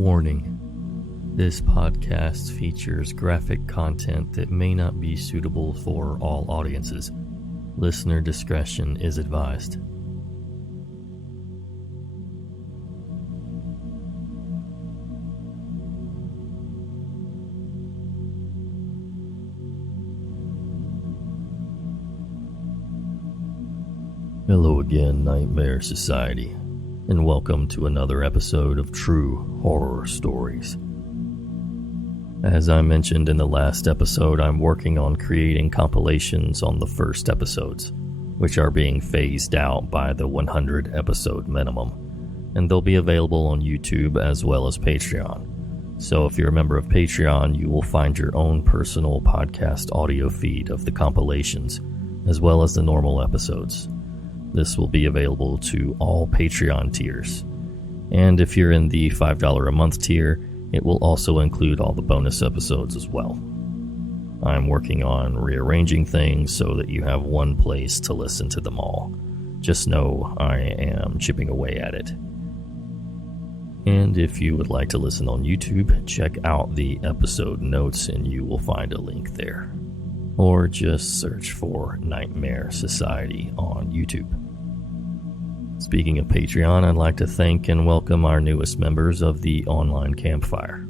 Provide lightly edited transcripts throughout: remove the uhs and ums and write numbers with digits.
Warning: this podcast features graphic content that may not be suitable for all audiences. Listener discretion is advised. Hello again, Nightmare Society, and welcome to another episode of True Horror Stories. As I mentioned in the last episode, I'm working on creating compilations on the first episodes, which are being phased out by the 100 episode minimum, and they'll be available on YouTube as well as Patreon. So if you're a member of Patreon, you will find your own personal podcast audio feed of the compilations, as well as the normal episodes. This will be available to all Patreon tiers. And if you're in the $5 a month tier, it will also include all the bonus episodes as well. I'm working on rearranging things so that you have one place to listen to them all. Just know I am chipping away at it. And if you would like to listen on YouTube, check out the episode notes and you will find a link there. Or just search for Nightmare Society on YouTube. Speaking of Patreon, I'd like to thank and welcome our newest members of the online campfire,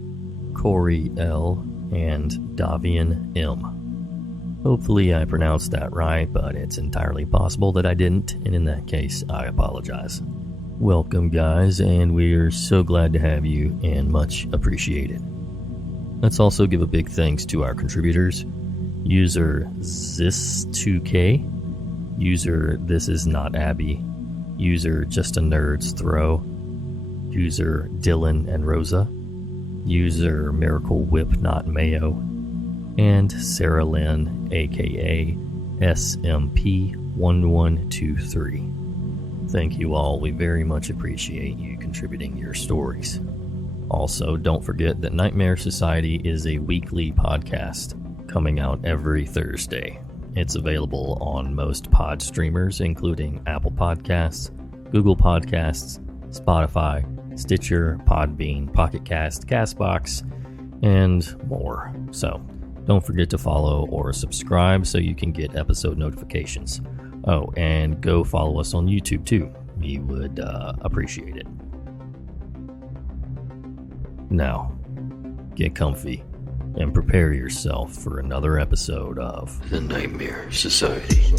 Corey L. and Davian M. Hopefully I pronounced that right, but it's entirely possible that I didn't, and in that case, I apologize. Welcome, guys, and we're so glad to have you, and much appreciated. Let's also give a big thanks to our contributors, user Zis2K, user This Is Not Abby, user Just a Nerd's Throw, user DylanAndRosa, user MiracleWhipNotMayo, and Sarahlynne, aka SMP1123. Thank you all, we very much appreciate you contributing your stories. Also, don't forget that Nightmare Society is a weekly podcast coming out every Thursday. It's available on most pod streamers, including Apple Podcasts, Google Podcasts, Spotify, Stitcher, Podbean, Pocket Cast, Castbox, and more. So, don't forget to follow or subscribe so you can get episode notifications. Oh, and go follow us on YouTube too. We would appreciate it. Now, get comfy and prepare yourself for another episode of The Nightmare Society.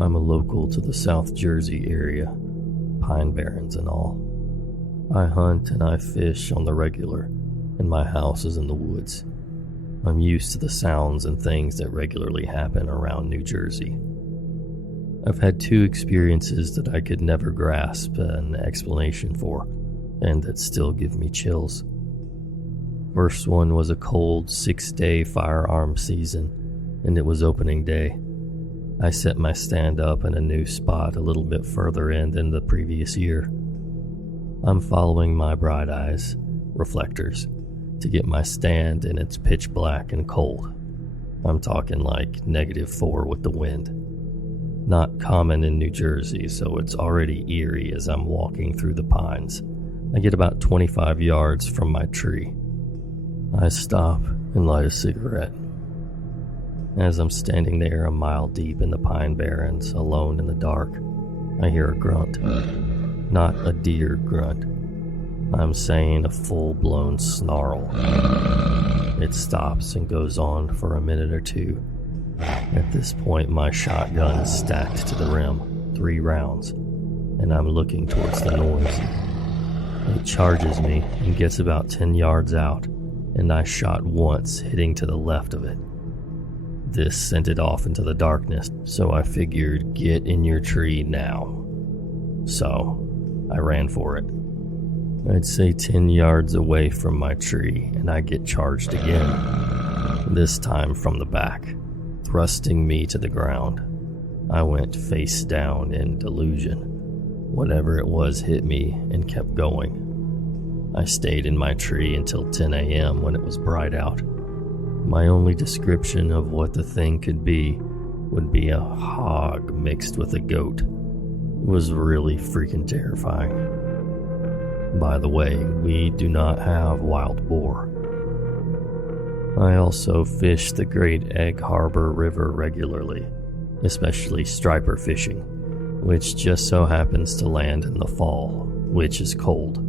I'm a local to the South Jersey area, Pine Barrens and all. I hunt and I fish on the regular, and my house is in the woods. I'm used to the sounds and things that regularly happen around New Jersey. I've had two experiences that I could never grasp an explanation for, and that still give me chills. First one was a cold 6-day firearm season, and it was opening day. I set my stand up in a new spot a little bit further in than the previous year. I'm following my bright eyes, reflectors, to get my stand, and it's pitch black and cold. I'm talking like -4 with the wind. Not common in New Jersey, so it's already eerie as I'm walking through the pines. I get about 25 yards from my tree. I stop and light a cigarette. As I'm standing there a mile deep in the Pine Barrens, alone in the dark, I hear a grunt. Not a deer grunt. I'm saying a full-blown snarl. It stops and goes on for a minute or two. At this point, my shotgun is stacked to the rim, 3 rounds, and I'm looking towards the noise. It charges me and gets about 10 yards out, and I shot once, hitting to the left of it. This sent it off into the darkness, so I figured, get in your tree now. So, I ran for it. I'd say 10 yards away from my tree, and I get charged again. this time from the back, thrusting me to the ground. I went face down in delusion. Whatever it was hit me and kept going. I stayed in my tree until 10 a.m. when it was bright out. My only description of what the thing could be would be a hog mixed with a goat. It was really freaking terrifying. By the way, we do not have wild boar. I also fish the Great Egg Harbor River regularly, especially striper fishing, which just so happens to land in the fall, which is cold.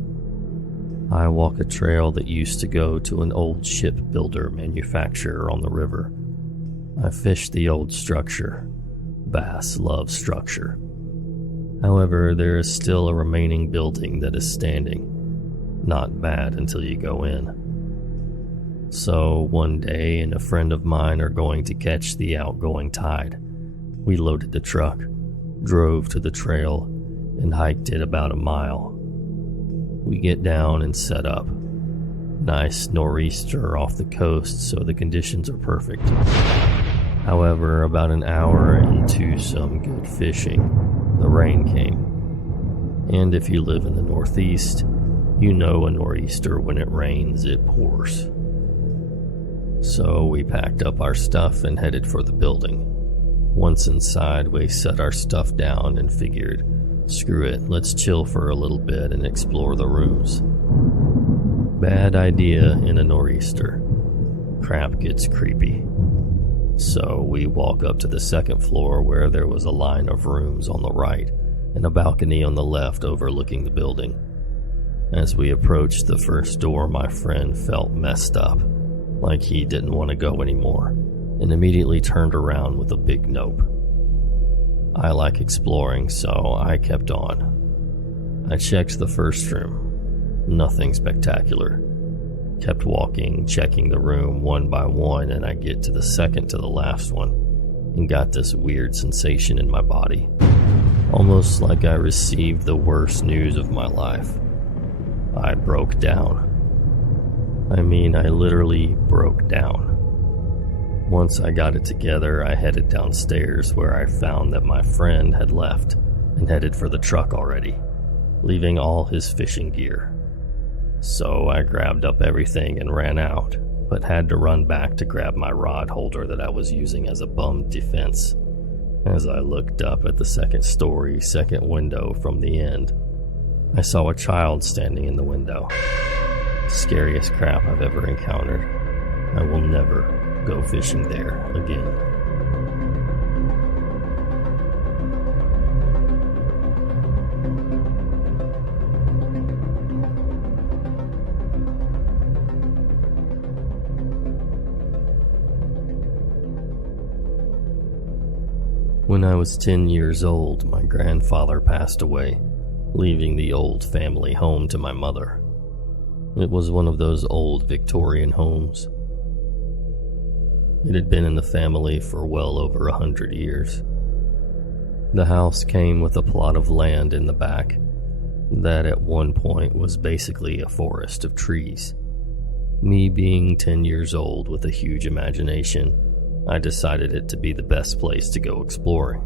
I walk a trail that used to go to an old shipbuilder manufacturer on the river. I fish the old structure. Bass love structure. However, there is still a remaining building that is standing. Not bad until you go in. So one day, and a friend of mine are going to catch the outgoing tide. We loaded the truck, drove to the trail, and hiked it about a mile. We get down and set up. Nice nor'easter off the coast, so the conditions are perfect. However, about an hour into some good fishing, the rain came. And if you live in the Northeast, you know a nor'easter, when it rains, it pours. So we packed up our stuff and headed for the building. Once inside, we set our stuff down and figured, screw it, let's chill for a little bit and explore the rooms. Bad idea in a nor'easter. Crap gets creepy. So we walk up to the second floor where there was a line of rooms on the right and a balcony on the left overlooking the building. As we approached the first door, my friend felt messed up, like he didn't want to go anymore, and immediately turned around with a big nope. I like exploring, so I kept on. I checked the first room. Nothing spectacular. Kept walking, checking the room one by one, and I get to the second to the last one, and got this weird sensation in my body. Almost like I received the worst news of my life. I broke down. I mean, I literally broke down. Once I got it together, I headed downstairs where I found that my friend had left and headed for the truck already, leaving all his fishing gear. So I grabbed up everything and ran out, but had to run back to grab my rod holder that I was using as a bum defense. As I looked up at the second story, second window from the end, I saw a child standing in the window. Scariest crap I've ever encountered. I will never go fishing there again. When I was 10 years old, my grandfather passed away, leaving the old family home to my mother. It was one of those old Victorian homes. It had been in the family for well over 100 years. The house came with a plot of land in the back that at one point was basically a forest of trees. Me being 10 years old with a huge imagination, I decided it to be the best place to go exploring.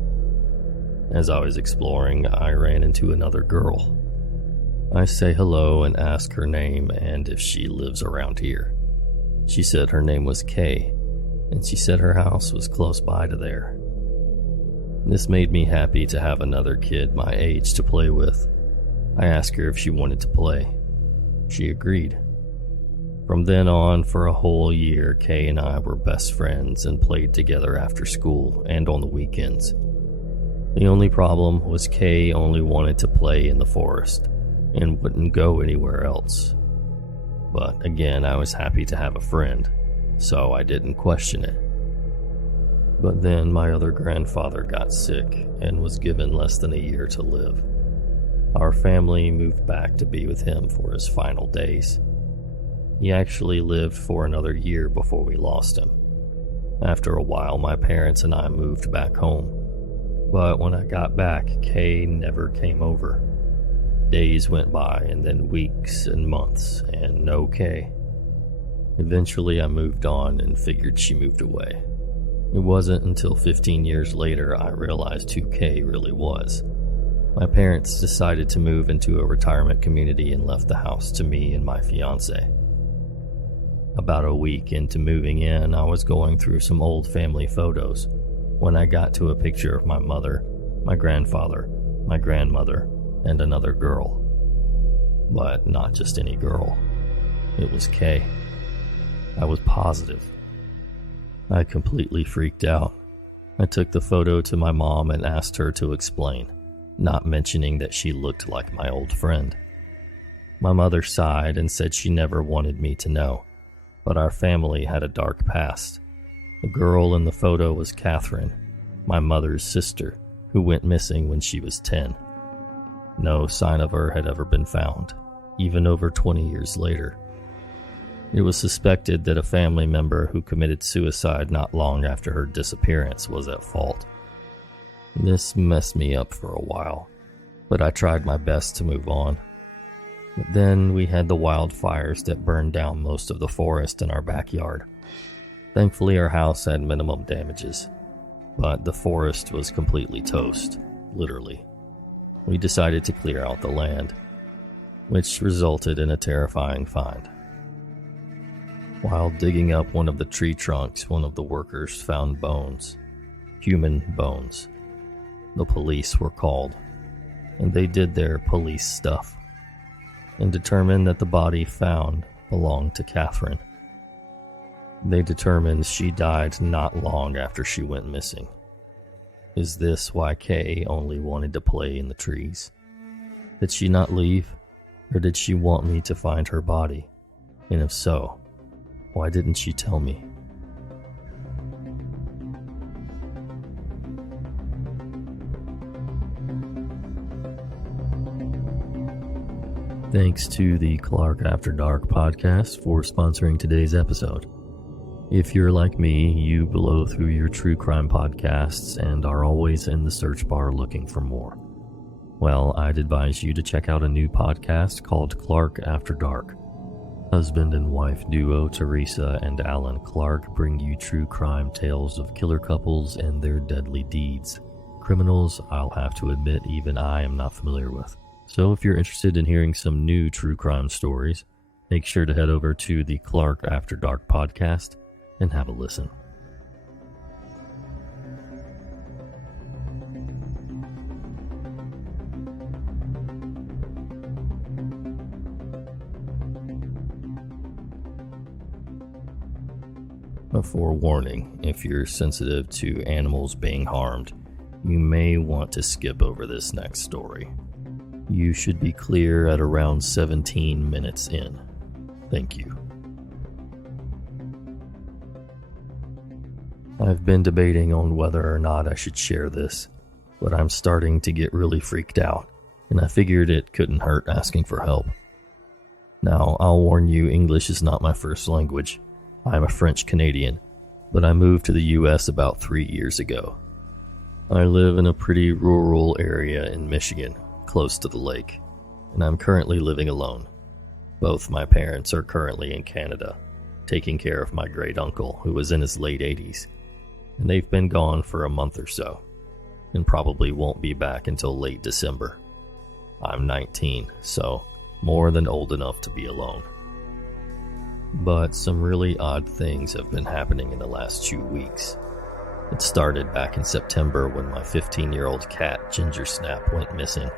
As I was exploring, I ran into another girl. I say hello and ask her name and if she lives around here. She said her name was Kay, and she said her house was close by to there. This made me happy to have another kid my age to play with. I asked her if she wanted to play. She agreed. From then on, for a whole year, Kay and I were best friends and played together after school and on the weekends. The only problem was Kay only wanted to play in the forest and wouldn't go anywhere else. But again, I was happy to have a friend, so I didn't question it. But then my other grandfather got sick and was given less than a year to live. Our family moved back to be with him for his final days. He actually lived for another year before we lost him. After a while, my parents and I moved back home. But when I got back, Kay never came over. Days went by, and then weeks and months, and no Kay. Eventually, I moved on and figured she moved away. It wasn't until 15 years later I realized who Kay really was. My parents decided to move into a retirement community and left the house to me and my fiance. About a week into moving in, I was going through some old family photos when I got to a picture of my mother, my grandfather, my grandmother, and another girl. But not just any girl. It was Kay. I was positive. I completely freaked out. I took the photo to my mom and asked her to explain, not mentioning that she looked like my old friend. My mother sighed and said she never wanted me to know, but our family had a dark past. The girl in the photo was Catherine, my mother's sister, who went missing when she was 10. No sign of her had ever been found, even over 20 years later. It was suspected that a family member who committed suicide not long after her disappearance was at fault. This messed me up for a while, but I tried my best to move on. But then we had the wildfires that burned down most of the forest in our backyard. Thankfully, our house had minimum damages, but the forest was completely toast, literally. We decided to clear out the land, which resulted in a terrifying find. While digging up one of the tree trunks, one of the workers found bones, human bones. The police were called, and they did their police stuff, and determined that the body found belonged to Catherine. They determined she died not long after she went missing. Is this why Kay only wanted to play in the trees? Did she not leave, or did she want me to find her body? And if so, why didn't she tell me? Thanks to the Clark After Dark podcast for sponsoring today's episode. If you're like me, you blow through your true crime podcasts and are always in the search bar looking for more. Well, I'd advise you to check out a new podcast called Clark After Dark. Husband and wife duo Teresa and Alan Clark bring you true crime tales of killer couples and their deadly deeds. Criminals, I'll have to admit, even I am not familiar with. So if you're interested in hearing some new true crime stories, make sure to head over to the Clark After Dark podcast and have a listen. A forewarning, if you're sensitive to animals being harmed, you may want to skip over this next story. You should be clear at around 17 minutes in. Thank you. I've been debating on whether or not I should share this, but I'm starting to get really freaked out, and I figured it couldn't hurt asking for help. Now, I'll warn you, English is not my first language. I'm a French Canadian, but I moved to the US about 3 years ago. I live in a pretty rural area in Michigan, close to the lake, and I'm currently living alone. Both my parents are currently in Canada, taking care of my great uncle who was in his late 80s, and they've been gone for a month or so, and probably won't be back until late December. I'm 19, so more than old enough to be alone. But some really odd things have been happening in the last 2 weeks. It started back in September when my 15-year-old cat Ginger Snap went missing.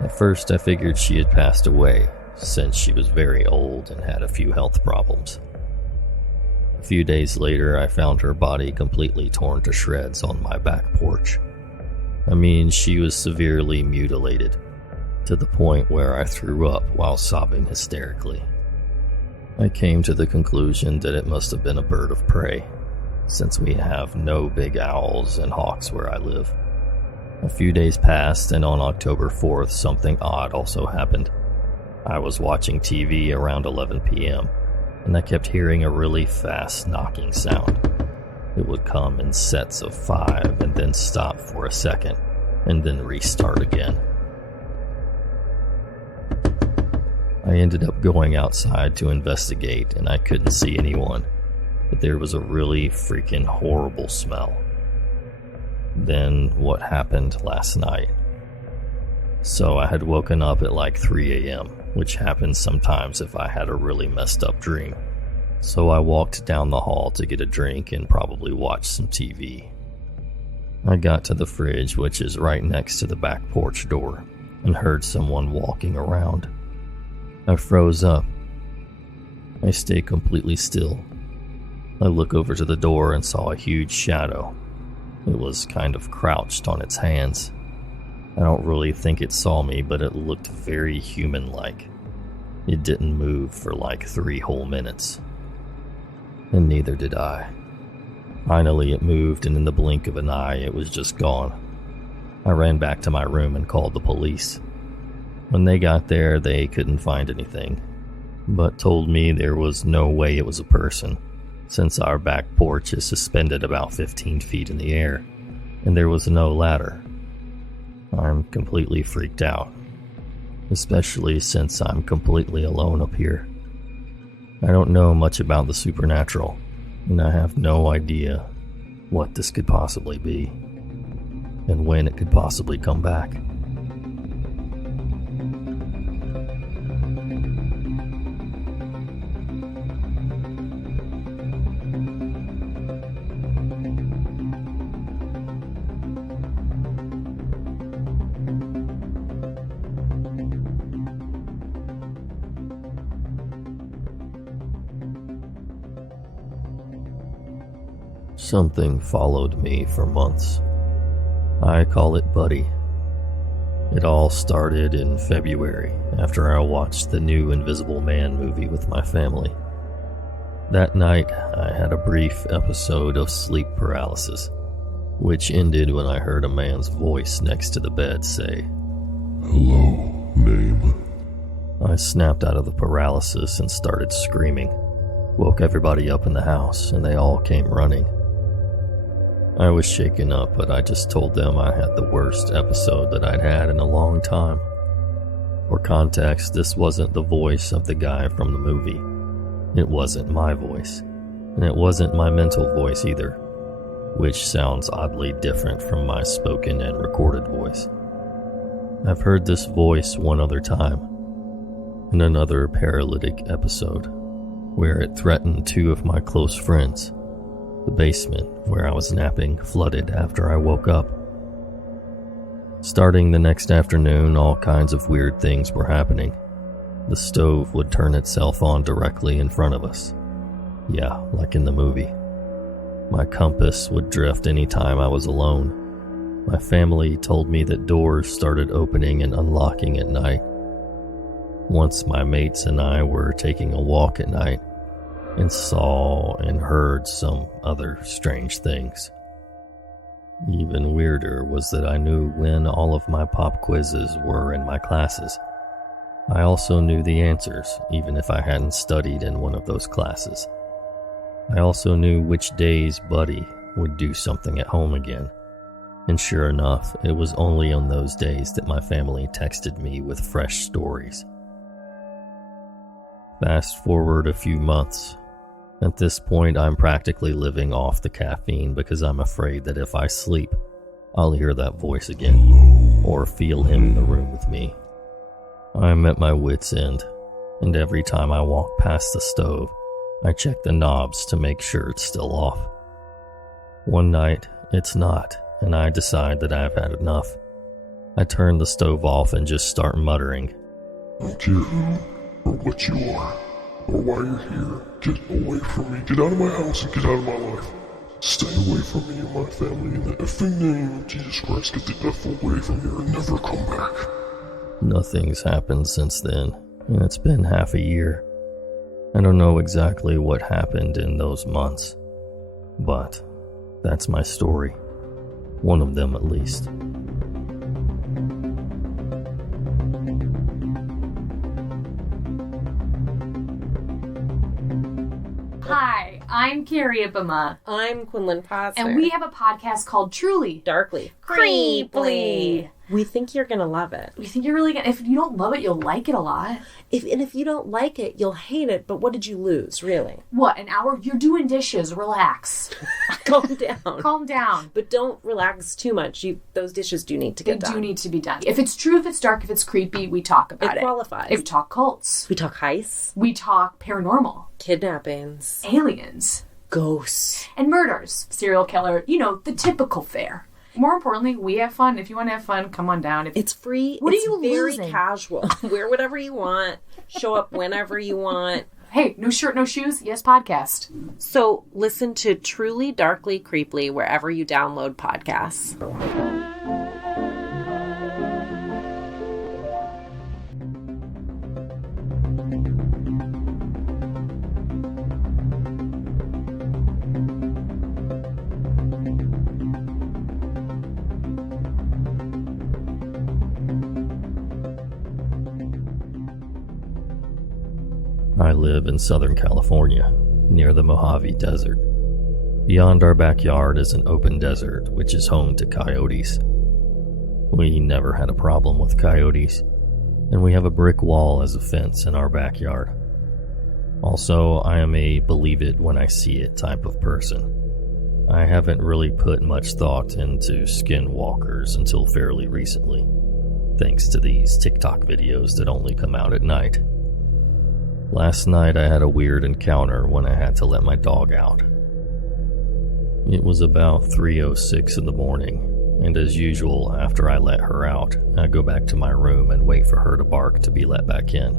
At first I figured she had passed away, since she was very old and had a few health problems. A few days later I found her body completely torn to shreds on my back porch. I mean, she was severely mutilated, to the point where I threw up while sobbing hysterically. I came to the conclusion that it must have been a bird of prey, since we have no big owls and hawks where I live. A few days passed, and on October 4th, something odd also happened. I was watching TV around 11 p.m., and I kept hearing a really fast knocking sound. It would come in sets of 5 and then stop for a second, and then restart again. I I ended up going outside to investigate, and I couldn't see anyone, but there was a really freaking horrible smell. Then what happened last night? So I had woken up at like 3 a.m., which happens sometimes if I had a really messed up dream. So I walked down the hall to get a drink and probably watch some TV. I got to the fridge, which is right next to the back porch door, and heard someone walking around. I froze up. I stayed completely still. I look over to the door and saw a huge shadow. It was kind of crouched on its hands. I don't really think it saw me, but it looked very human-like. It didn't move for like 3 whole minutes. And neither did I. Finally, it moved, and in the blink of an eye, it was just gone. I ran back to my room and called the police. When they got there, they couldn't find anything, but told me there was no way it was a person, since our back porch is suspended about 15 feet in the air, and there was no ladder. I'm completely freaked out, especially since I'm completely alone up here. I don't know much about the supernatural, and I have no idea what this could possibly be, and when it could possibly come back. Something followed me for months. I call it Buddy. It all started in February after I watched the new Invisible Man movie with my family. That night, I had a brief episode of sleep paralysis, which ended when I heard a man's voice next to the bed say, "Hello, name?" I snapped out of the paralysis and started screaming, woke everybody up in the house, and they all came running. I was shaken up, but I just told them I had the worst episode that I'd had in a long time. For context, this wasn't the voice of the guy from the movie. It wasn't my voice, and it wasn't my mental voice either, which sounds oddly different from my spoken and recorded voice. I've heard this voice one other time, in another paralytic episode, where it threatened 2 of my close friends. The basement, where I was napping, flooded after I woke up. Starting the next afternoon, all kinds of weird things were happening. The stove would turn itself on directly in front of us. Yeah, like in the movie. My compass would drift anytime I was alone. My family told me that doors started opening and unlocking at night. Once my mates and I were taking a walk at night, and saw and heard some other strange things. Even weirder was that I knew when all of my pop quizzes were in my classes. I also knew the answers, even if I hadn't studied in one of those classes. I also knew which days Buddy would do something at home again. And sure enough, it was only on those days that my family texted me with fresh stories. Fast forward a few months. At this point, I'm practically living off the caffeine because I'm afraid that if I sleep, I'll hear that voice again, or feel him in the room with me. I'm at my wit's end, and every time I walk past the stove, I check the knobs to make sure it's still off. One night, it's not, and I decide that I've had enough. I turn the stove off and just start muttering, "I don't care for what you are, or why you're here. Get away from me. Get out of my house and get out of my life. Stay away from me and my family in the effing name of Jesus Christ. Get the F away from here and never come back." Nothing's happened since then, and it's been half a year. I don't know exactly what happened in those months, but that's my story. One of them at least. Hi, I'm Carrie Ibama. I'm Quinlan Potts. And we have a podcast called Truly Darkly Creeply. We think you're going to love it. We think you're really gonna... If you don't love it, you'll like it a lot. If you don't like it, you'll hate it. But what did you lose, really? What, an hour? You're doing dishes. Relax. Calm down. Calm down. But don't relax too much. Those dishes do need to get done. They do need to be done. If it's true, if it's dark, if it's creepy, we talk about it. It qualifies. We talk cults. We talk heists. We talk paranormal. Kidnappings. Aliens. Ghosts. And murders. Serial killer. You know, the typical fare. More importantly, we have fun. If you want to have fun, come on down. It's free. What it's are you very losing? Casual. Wear whatever you want. Show up whenever you want. Hey, no shirt, no shoes. Yes, podcast. So listen to Truly Darkly Creeply wherever you download podcasts. I live in Southern California, near the Mojave Desert. Beyond our backyard is an open desert, which is home to coyotes. We never had a problem with coyotes, and we have a brick wall as a fence in our backyard. Also, I am a believe it when I see it type of person. I haven't really put much thought into skinwalkers until fairly recently, thanks to these TikTok videos that only come out at night. Last night I had a weird encounter when I had to let my dog out. It was about 3:06 in the morning, and as usual, after I let her out, I go back to my room and wait for her to bark to be let back in.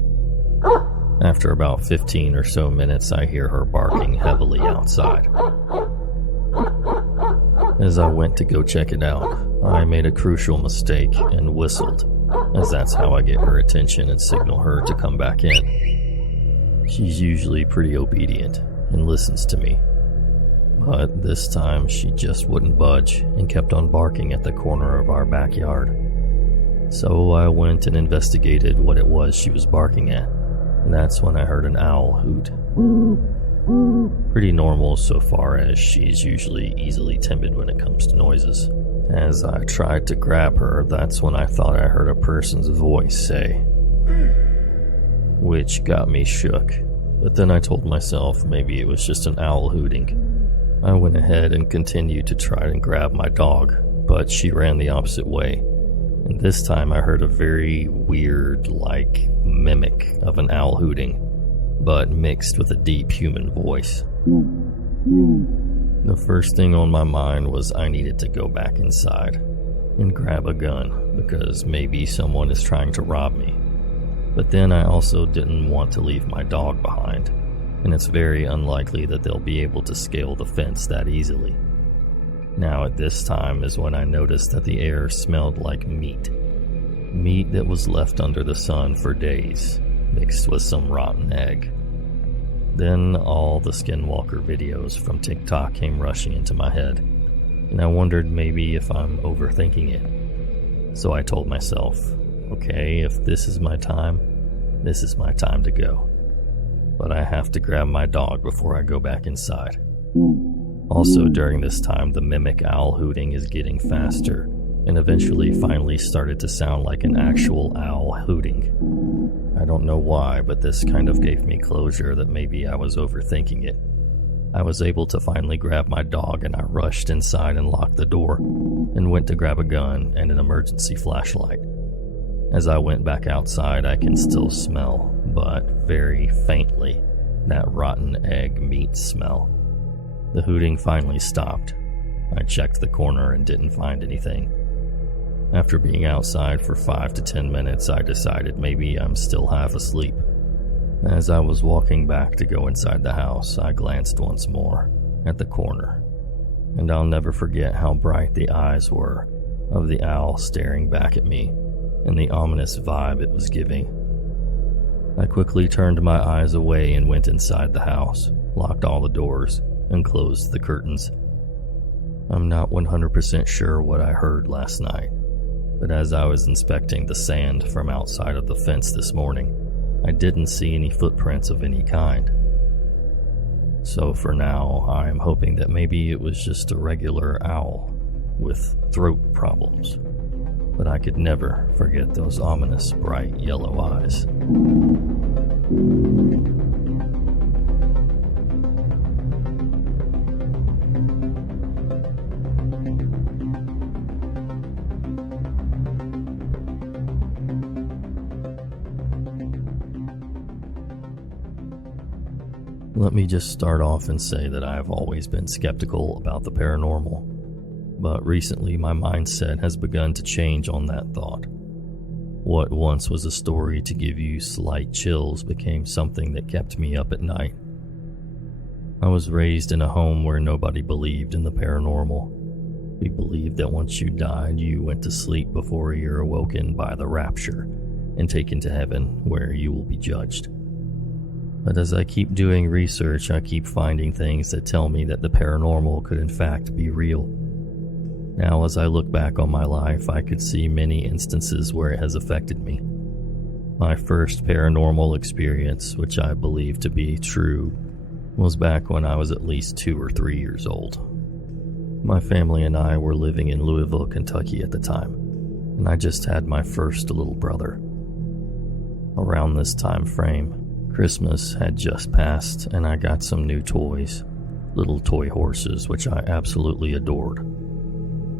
After about 15 or so minutes, I hear her barking heavily outside. As I went to go check it out, I made a crucial mistake and whistled, as that's how I get her attention and signal her to come back in. She's usually pretty obedient and listens to me, but this time she just wouldn't budge and kept on barking at the corner of our backyard. So I went and investigated what it was she was barking at, and that's when I heard an owl hoot. Pretty normal so far as she's usually easily timid when it comes to noises. As I tried to grab her, that's when I thought I heard a person's voice say, which got me shook, but then I told myself maybe it was just an owl hooting. I went ahead and continued to try and grab my dog, but she ran the opposite way, and this time I heard a very weird, mimic of an owl hooting, but mixed with a deep human voice. The first thing on my mind was I needed to go back inside and grab a gun, because maybe someone is trying to rob me. But then I also didn't want to leave my dog behind, and it's very unlikely that they'll be able to scale the fence that easily. Now at this time is when I noticed that the air smelled like meat. Meat that was left under the sun for days, mixed with some rotten egg. Then all the skinwalker videos from TikTok came rushing into my head, and I wondered maybe if I'm overthinking it. So I told myself, okay, if this is my time to go. But I have to grab my dog before I go back inside. Also, during this time, the mimic owl hooting is getting faster, and eventually finally started to sound like an actual owl hooting. I don't know why, but this kind of gave me closure that maybe I was overthinking it. I was able to finally grab my dog, and I rushed inside and locked the door, and went to grab a gun and an emergency flashlight. As I went back outside, I can still smell, but very faintly, that rotten egg meat smell. The hooting finally stopped. I checked the corner and didn't find anything. After being outside for 5 to 10 minutes, I decided maybe I'm still half asleep. As I was walking back to go inside the house, I glanced once more at the corner, and I'll never forget how bright the eyes were of the owl staring back at me, and the ominous vibe it was giving. I quickly turned my eyes away and went inside the house, locked all the doors, and closed the curtains. I'm not 100% sure what I heard last night, but as I was inspecting the sand from outside of the fence this morning, I didn't see any footprints of any kind. So for now, I am hoping that maybe it was just a regular owl with throat problems. but I could never forget those ominous, bright yellow eyes. Let me just start off and say that I have always been skeptical about the paranormal, but recently my mindset has begun to change on that thought. What once was a story to give you slight chills became something that kept me up at night. I was raised in a home where nobody believed in the paranormal. We believed that once you died, you went to sleep before you're awoken by the rapture and taken to heaven, where you will be judged. But as I keep doing research, I keep finding things that tell me that the paranormal could in fact be real. Now, as I look back on my life, I could see many instances where it has affected me. My first paranormal experience, which I believe to be true, was back when I was at least 2 or 3 years old. My family and I were living in Louisville, Kentucky at the time, and I just had my first little brother. Around this time frame, Christmas had just passed, and I got some new toys, little toy horses, which I absolutely adored.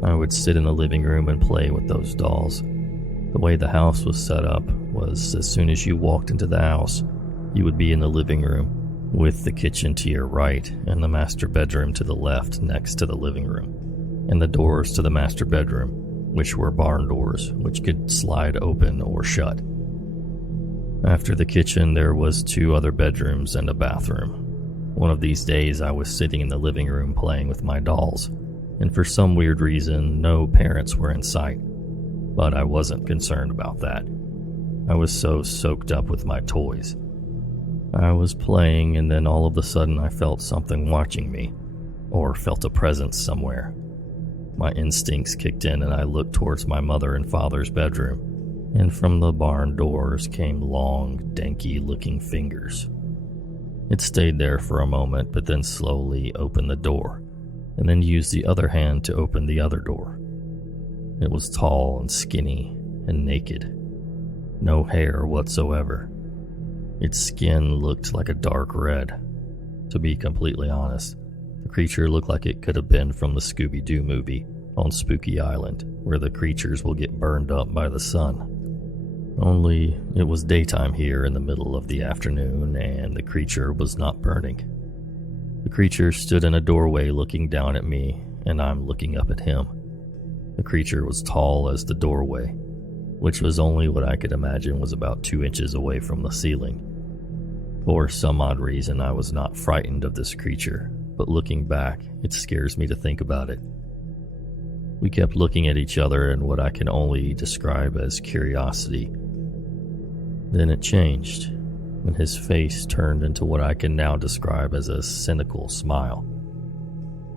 I would sit in the living room and play with those dolls. The way the house was set up was as soon as you walked into the house, you would be in the living room, with the kitchen to your right and the master bedroom to the left next to the living room, and the doors to the master bedroom, which were barn doors, which could slide open or shut. After the kitchen, there was 2 other bedrooms and a bathroom. One of these days, I was sitting in the living room playing with my dolls, and for some weird reason, no parents were in sight. But I wasn't concerned about that. I was so soaked up with my toys. I was playing, and then all of a sudden I felt something watching me, or felt a presence somewhere. My instincts kicked in, and I looked towards my mother and father's bedroom, and from the barn doors came long, danky-looking fingers. It stayed there for a moment, but then slowly opened the door, and then used the other hand to open the other door. It was tall and skinny and naked. No hair whatsoever. Its skin looked like a dark red. To be completely honest, the creature looked like it could have been from the Scooby-Doo movie on Spooky Island, where the creatures will get burned up by the sun. Only it was daytime here in the middle of the afternoon, and the creature was not burning. The creature stood in a doorway looking down at me, and I'm looking up at him. The creature was tall as the doorway, which was only what I could imagine was about 2 inches away from the ceiling. For some odd reason, I was not frightened of this creature, but looking back, it scares me to think about it. We kept looking at each other in what I can only describe as curiosity. Then it changed, and his face turned into what I can now describe as a cynical smile.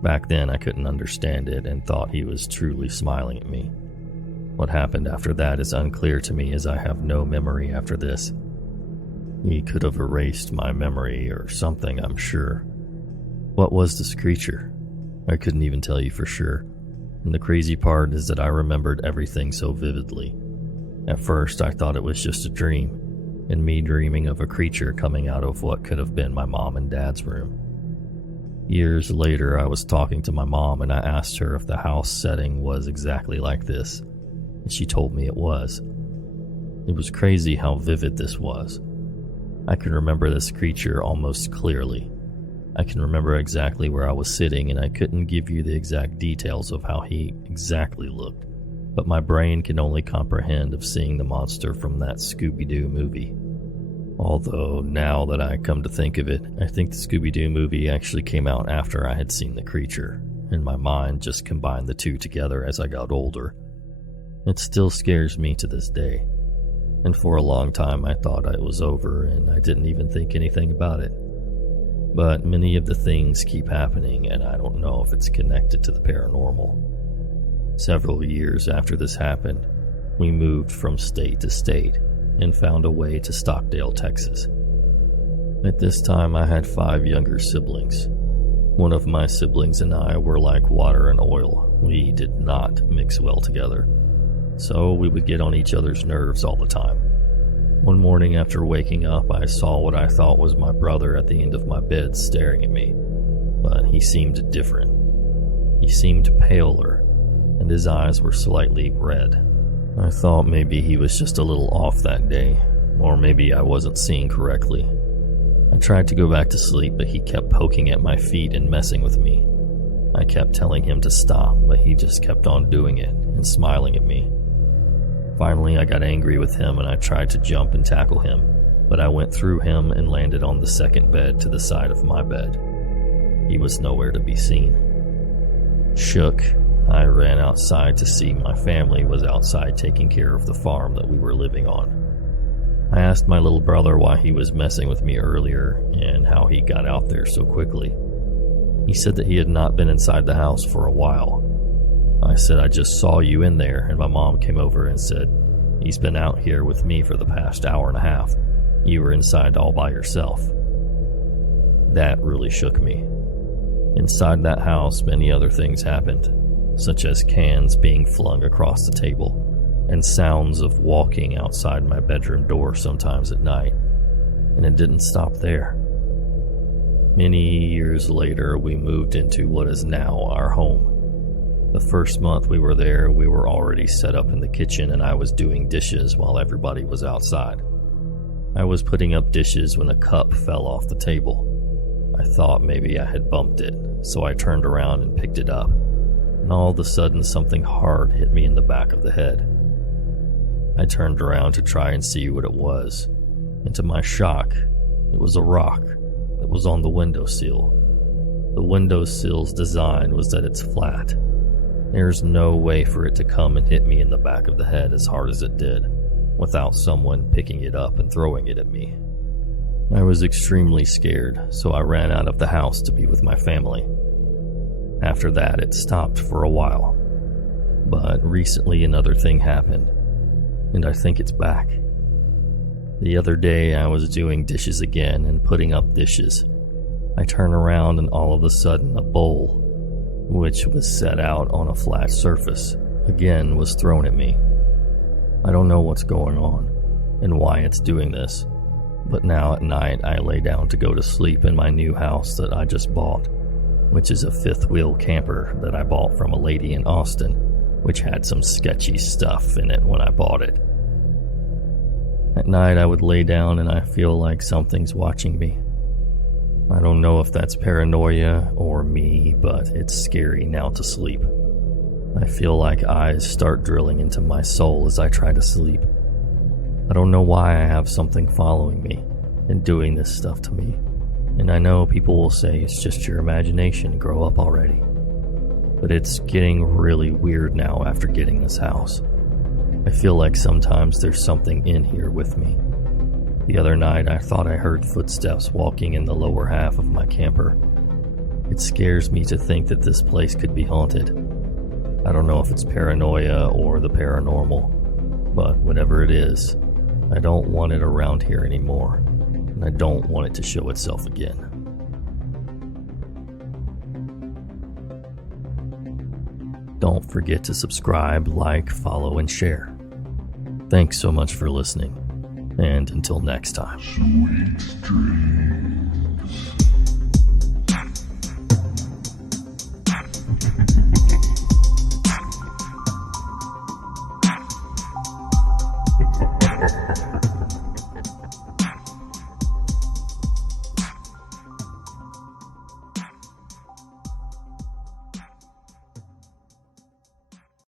Back then I couldn't understand it and thought he was truly smiling at me. What happened after that is unclear to me, as I have no memory after this. He could have erased my memory or something, I'm sure. What was this creature? I couldn't even tell you for sure. And the crazy part is that I remembered everything so vividly. At first, I thought it was just a dream, and me dreaming of a creature coming out of what could have been my mom and dad's room. Years later, I was talking to my mom, and I asked her if the house setting was exactly like this, and she told me it was. It was crazy how vivid this was. I can remember this creature almost clearly. I can remember exactly where I was sitting, and I couldn't give you the exact details of how he exactly looked, but my brain can only comprehend of seeing the monster from that Scooby-Doo movie. Although, now that I come to think of it, I think the Scooby-Doo movie actually came out after I had seen the creature, and my mind just combined the two together as I got older. It still scares me to this day, and for a long time I thought it was over and I didn't even think anything about it. But many of the things keep happening, and I don't know if it's connected to the paranormal. Several years after this happened, we moved from state to state and found a way to Stockdale, Texas. At this time, I had 5 younger siblings. One of my siblings and I were like water and oil. We did not mix well together. so we would get on each other's nerves all the time. One morning after waking up, I saw what I thought was my brother at the end of my bed staring at me, but he seemed different. He seemed paler, and his eyes were slightly red. I thought maybe he was just a little off that day, or maybe I wasn't seeing correctly. I tried to go back to sleep, but he kept poking at my feet and messing with me. I kept telling him to stop, but he just kept on doing it and smiling at me. Finally, I got angry with him and I tried to jump and tackle him, but I went through him and landed on the second bed to the side of my bed. He was nowhere to be seen. Shook, I ran outside to see my family was outside taking care of the farm that we were living on. I asked my little brother why he was messing with me earlier and how he got out there so quickly. He said that he had not been inside the house for a while. I said, I just saw you in there, and my mom came over and said, he's been out here with me for the past hour and a half. You were inside all by yourself. That really shook me. Inside that house, many other things happened, such as cans being flung across the table, and sounds of walking outside my bedroom door sometimes at night. And it didn't stop there. Many years later, we moved into what is now our home. The first month we were there, we were already set up in the kitchen and I was doing dishes while everybody was outside. I was putting up dishes when a cup fell off the table. I thought maybe I had bumped it, so I turned around and picked it up. And all of a sudden something hard hit me in the back of the head. I turned around to try and see what it was, and to my shock, it was a rock that was on the windowsill. The windowsill's design was that it's flat. There's no way for it to come and hit me in the back of the head as hard as it did, without someone picking it up and throwing it at me. I was extremely scared, so I ran out of the house to be with my family. After that, it stopped for a while. But recently another thing happened, and I think it's back. The other day I was doing dishes again and putting up dishes. I turn around and all of a sudden a bowl, which was set out on a flat surface, again was thrown at me. I don't know what's going on and why it's doing this, but now at night I lay down to go to sleep in my new house that I just bought, which is a fifth-wheel camper that I bought from a lady in Austin, which had some sketchy stuff in it when I bought it. At night I would lay down and I feel like something's watching me. I don't know if that's paranoia or me, but it's scary now to sleep. I feel like eyes start drilling into my soul as I try to sleep. I don't know why I have something following me and doing this stuff to me. And I know people will say it's just your imagination, grow up already. But it's getting really weird now after getting this house. I feel like sometimes there's something in here with me. The other night I thought I heard footsteps walking in the lower half of my camper. It scares me to think that this place could be haunted. I don't know if it's paranoia or the paranormal, but whatever it is, I don't want it around here anymore, and I don't want it to show itself again. Don't forget to subscribe, like, follow, and share. Thanks so much for listening, and until next time. Sweet dreams.